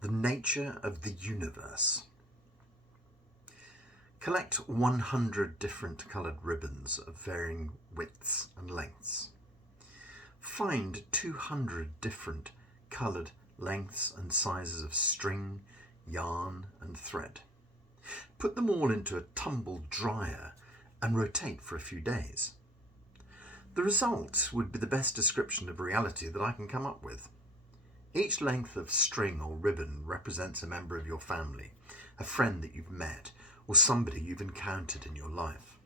The nature of the universe. Collect 100 different coloured ribbons of varying widths and lengths. Find 200 different coloured lengths and sizes of string, yarn and thread. Put them all into a tumble dryer and rotate for a few days. The result would be the best description of reality that I can come up with. Each length of string or ribbon represents a member of your family, a friend that you've met, or somebody you've encountered in your life.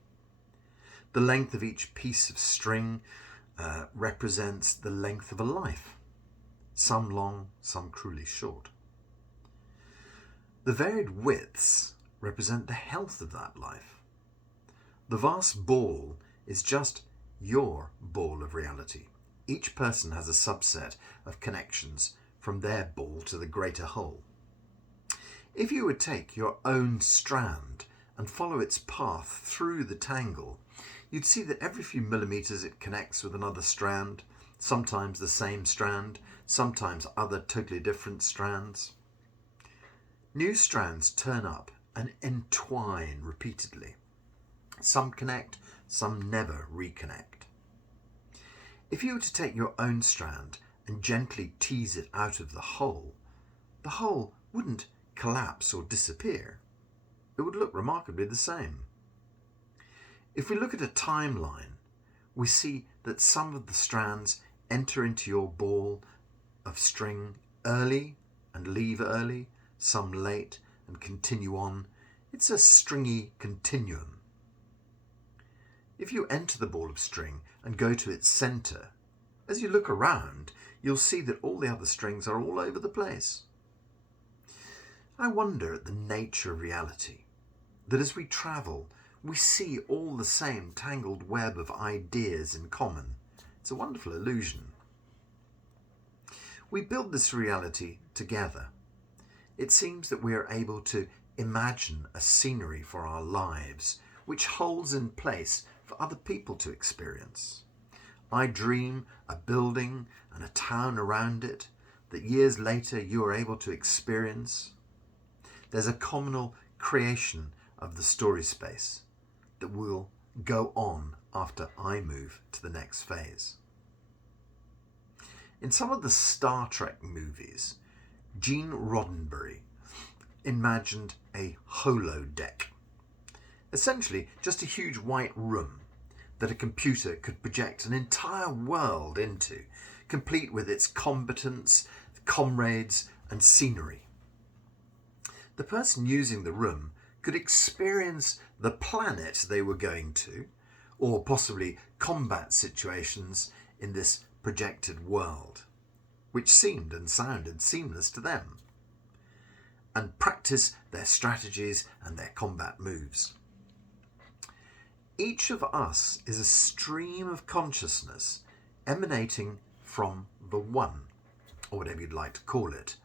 The length of each piece of string represents the length of a life, some long, some cruelly short. The varied widths represent the health of that life. The vast ball is just your ball of reality. Each person has a subset of connections from their ball to the greater whole. If you would take your own strand and follow its path through the tangle, you'd see that every few millimetres it connects with another strand, sometimes the same strand, sometimes other totally different strands. New strands turn up and entwine repeatedly. Some connect, some never reconnect. If you were to take your own strand and gently tease it out of the whole wouldn't collapse or disappear. It would look remarkably the same. If we look at a timeline, we see that some of the strands enter into your ball of string early and leave early, some late and continue on. It's a stringy continuum. If you enter the ball of string and go to its centre, as you look around, you'll see that all the other strings are all over the place. I wonder at the nature of reality, that as we travel, we see all the same tangled web of ideas in common. It's a wonderful illusion. We build this reality together. It seems that we are able to imagine a scenery for our lives, which holds in place for other people to experience. I dream a building and a town around it that years later you are able to experience. There's a communal creation of the story space that will go on after I move to the next phase. In some of the Star Trek movies, Gene Roddenberry imagined a holodeck. Essentially, just a huge white room that a computer could project an entire world into, complete with its combatants, comrades, and scenery. The person using the room could experience the planet they were going to, or possibly combat situations in this projected world, which seemed and sounded seamless to them, and practice their strategies and their combat moves. Each of us is a stream of consciousness emanating from the One, or whatever you'd like to call it,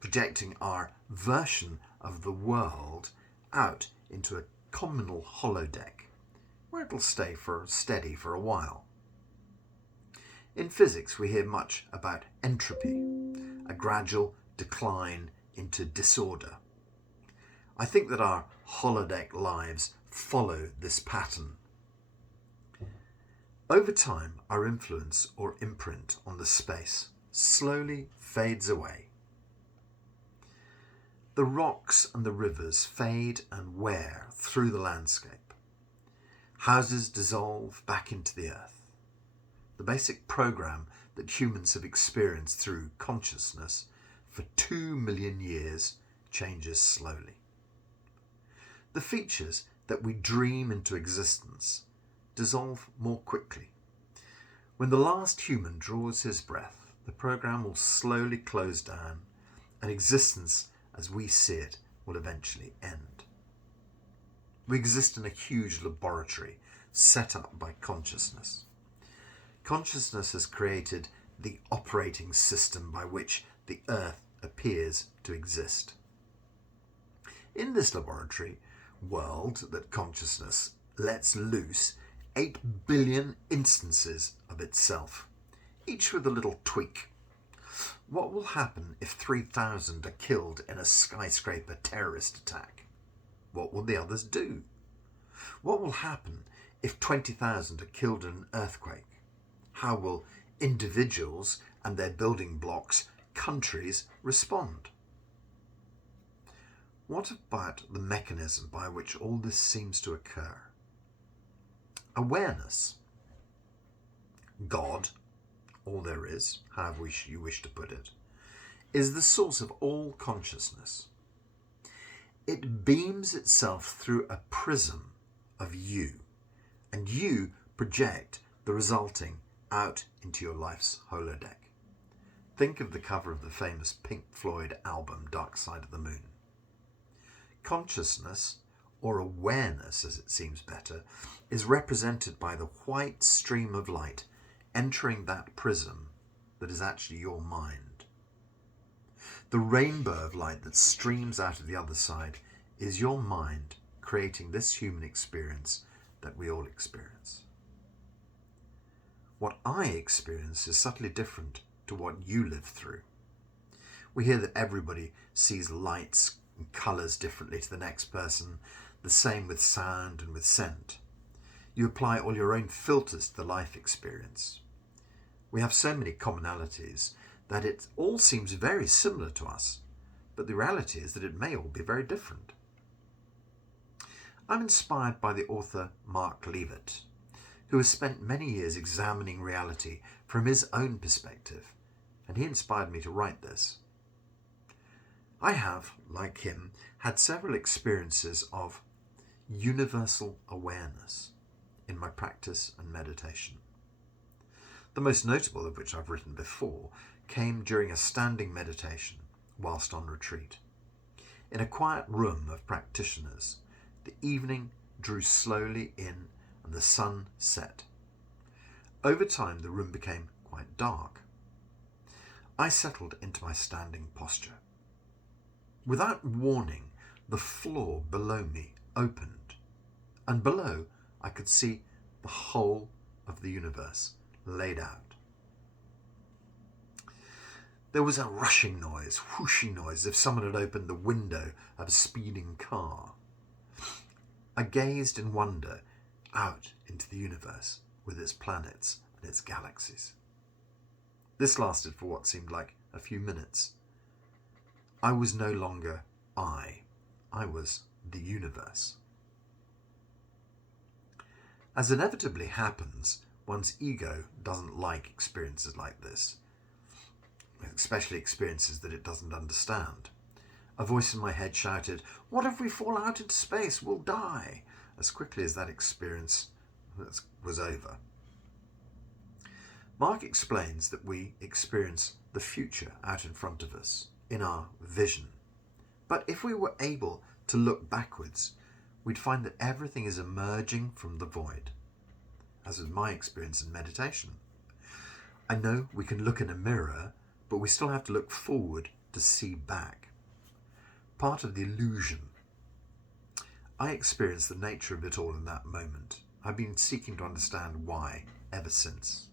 projecting our version of the world out into a communal holodeck, where it'll stay steady for a while. In physics, we hear much about entropy, a gradual decline into disorder. I think that our holodeck lives follow this pattern. Over time, our influence or imprint on the space slowly fades away. The rocks and the rivers fade and wear through the landscape. Houses dissolve back into the earth. The basic program that humans have experienced through consciousness for 2 million years changes slowly. The features that we dream into existence dissolve more quickly. When the last human draws his breath, the program will slowly close down and existence as we see it will eventually end. We exist in a huge laboratory set up by consciousness. Consciousness has created the operating system by which the earth appears to exist. In this laboratory world that consciousness lets loose 8 billion instances of itself, each with a little tweak. What will happen if 3,000 are killed in a skyscraper terrorist attack? What will the others do? What will happen if 20,000 are killed in an earthquake? How will individuals and their building blocks, countries, respond? What about the mechanism by which all this seems to occur? Awareness. God, all there is, however you wish to put it, is the source of all consciousness. It beams itself through a prism of you, and you project the resulting out into your life's holodeck. Think of the cover of the famous Pink Floyd album Dark Side of the Moon. Consciousness, or awareness as it seems better, is represented by the white stream of light entering that prism that is actually your mind. The rainbow of light that streams out of the other side is your mind creating this human experience that we all experience. What I experience is subtly different to what you live through. We hear that everybody sees lights and colours differently to the next person, the same with sound and with scent. You apply all your own filters to the life experience. We have so many commonalities that it all seems very similar to us, but the reality is that it may all be very different. I'm inspired by the author Marc Leavitt, who has spent many years examining reality from his own perspective, and he inspired me to write this. I have, like him, had several experiences of universal awareness in my practice and meditation. The most notable of which I've written before came during a standing meditation whilst on retreat. In a quiet room of practitioners, the evening drew slowly in and the sun set. Over time, the room became quite dark. I settled into my standing posture. Without warning, the floor below me opened, and below I could see the whole of the universe laid out. There was a rushing noise, whooshing noise, as if someone had opened the window of a speeding car. I gazed in wonder out into the universe with its planets and its galaxies. This lasted for what seemed like a few minutes. I was no longer I was the universe. As inevitably happens, one's ego doesn't like experiences like this, especially experiences that it doesn't understand. A voice in my head shouted, "What if we fall out into space? We'll die," as quickly as that experience was over. Marc explains that we experience the future out in front of us, in our vision. But if we were able to look backwards, we'd find that everything is emerging from the void, as was my experience in meditation. I know we can look in a mirror, but we still have to look forward to see back. Part of the illusion. I experienced the nature of it all in that moment. I've been seeking to understand why ever since.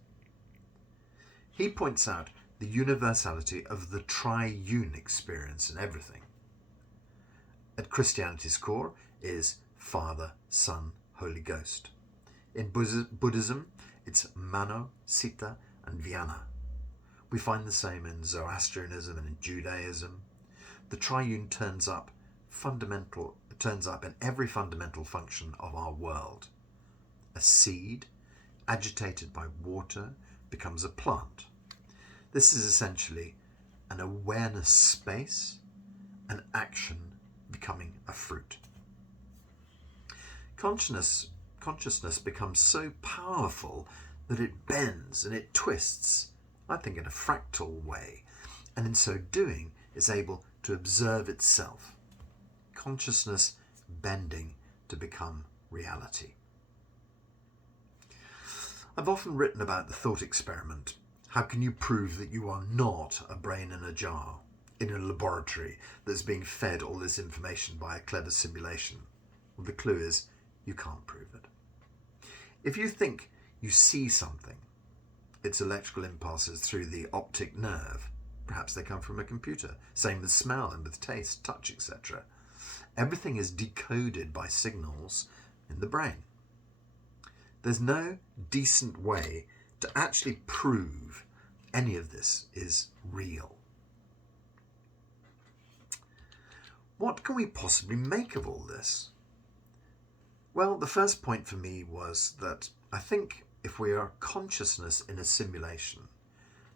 He points out the universality of the triune experience in everything. At Christianity's core is Father, Son, Holy Ghost. In Buddhism, it's Mano, Sita, and Vijnana. We find the same in Zoroastrianism and in Judaism. The triune turns up in every fundamental function of our world. A seed, agitated by water, becomes a plant. This is essentially an awareness space, an action becoming a fruit. Consciousness becomes so powerful that it bends and it twists, I think in a fractal way, and in so doing is able to observe itself. Consciousness bending to become reality. I've often written about the thought experiment. How can you prove that you are not a brain in a jar, in a laboratory that's being fed all this information by a clever simulation? Well, the clue is you can't prove it. If you think you see something, its electrical impulses through the optic nerve, Perhaps they come from a computer. Same with smell and with taste, touch, etc. Everything is decoded by signals in the brain. There's no decent way to actually prove any of this is real. What can we possibly make of all this? Well, the first point for me was that I think if we are consciousness in a simulation,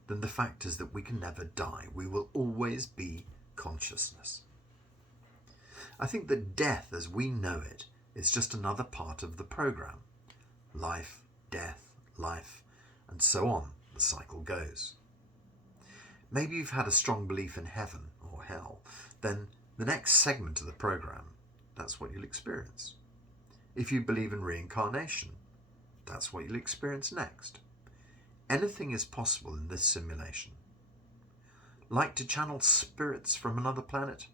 then the fact is that we can never die. We will always be consciousness. I think that death as we know it is just another part of the program. Life, death, life, and so on, the cycle goes. Maybe you've had a strong belief in heaven or hell, then the next segment of the program, that's what you'll experience. If you believe in reincarnation, that's what you'll experience next. Anything is possible in this simulation. Like to channel spirits from another planet?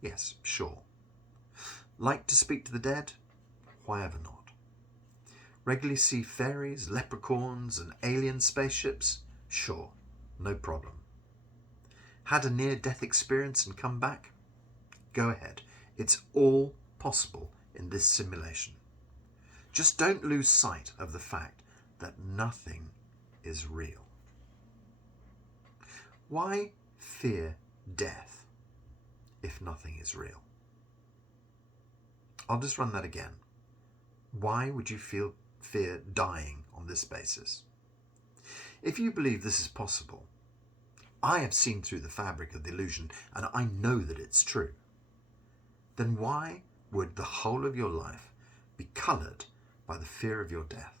Yes, sure. Like to speak to the dead? Why ever not? Regularly see fairies, leprechauns and alien spaceships? Sure, no problem. Had a near-death experience and come back? Go ahead. It's all possible in this simulation. Just don't lose sight of the fact that nothing is real. Why fear death if nothing is real? I'll just run that again. Why would you fear dying on this basis? If you believe this is possible, I have seen through the fabric of the illusion and I know that it's true, then why would the whole of your life be coloured by the fear of your death?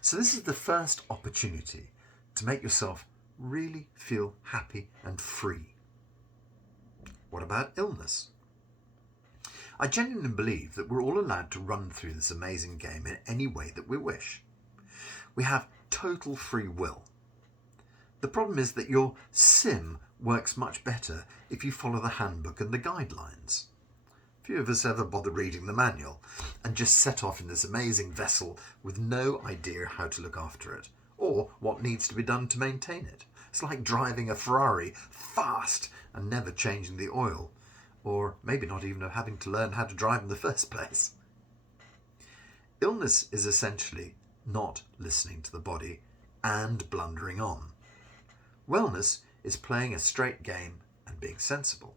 So this is the first opportunity to make yourself really feel happy and free. What about illness? I genuinely believe that we're all allowed to run through this amazing game in any way that we wish. We have total free will. The problem is that your sim works much better if you follow the handbook and the guidelines. Few of us ever bother reading the manual and just set off in this amazing vessel with no idea how to look after it or what needs to be done to maintain it. It's like driving a Ferrari fast and never changing the oil, or maybe not even having to learn how to drive in the first place. Illness is essentially not listening to the body and blundering on. Wellness is playing a straight game and being sensible.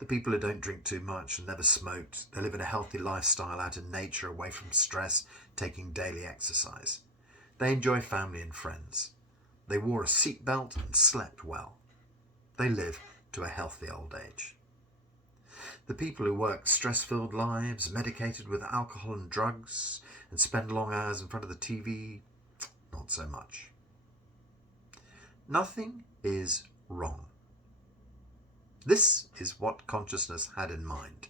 The people who don't drink too much and never smoked, they live in a healthy lifestyle out in nature, away from stress, taking daily exercise. They enjoy family and friends. They wore a seatbelt and slept well. They live to a healthy old age. The people who work stress-filled lives, medicated with alcohol and drugs, and spend long hours in front of the TV, not so much. Nothing is wrong. This is what consciousness had in mind.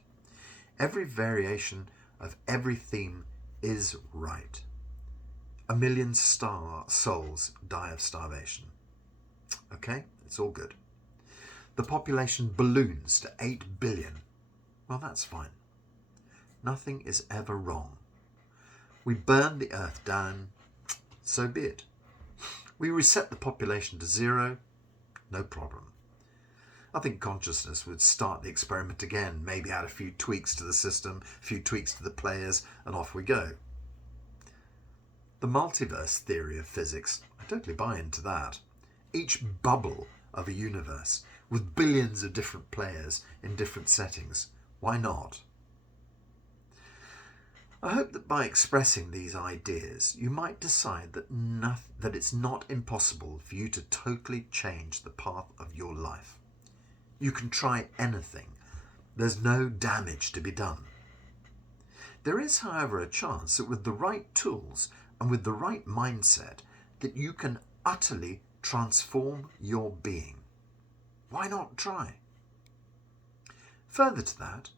Every variation of every theme is right. 1 million souls die of starvation. Okay, it's all good. The population balloons to 8 billion. Well, that's fine. Nothing is ever wrong. We burn the earth down, so be it. We reset the population to 0, no problem. I think consciousness would start the experiment again, maybe add a few tweaks to the system, a few tweaks to the players, and off we go. The multiverse theory of physics, I totally buy into that. Each bubble of a universe with billions of different players in different settings. Why not? I hope that by expressing these ideas, you might decide that it's not impossible for you to totally change the path of your life. You can try anything. There's no damage to be done. There is, however, a chance that with the right tools and with the right mindset, that you can utterly transform your being. Why not try? Further to that,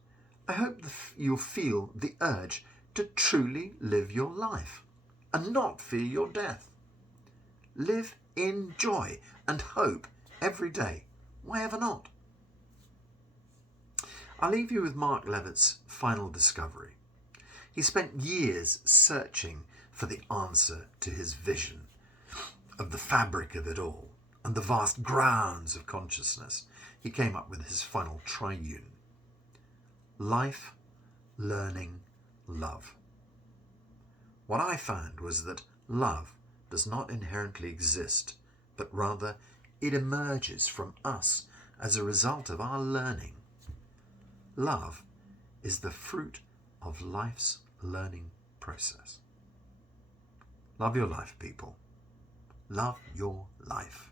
I hope you'll feel the urge to truly live your life and not fear your death. Live in joy and hope every day. Why ever not? I'll leave you with Marc Leavitt's final discovery. He spent years searching for the answer to his vision of the fabric of it all. and the vast grounds of consciousness, he came up with his final triune. Life, learning, love. What I found was that love does not inherently exist, but rather it emerges from us as a result of our learning. Love is the fruit of life's learning process. Love your life, people. Love your life.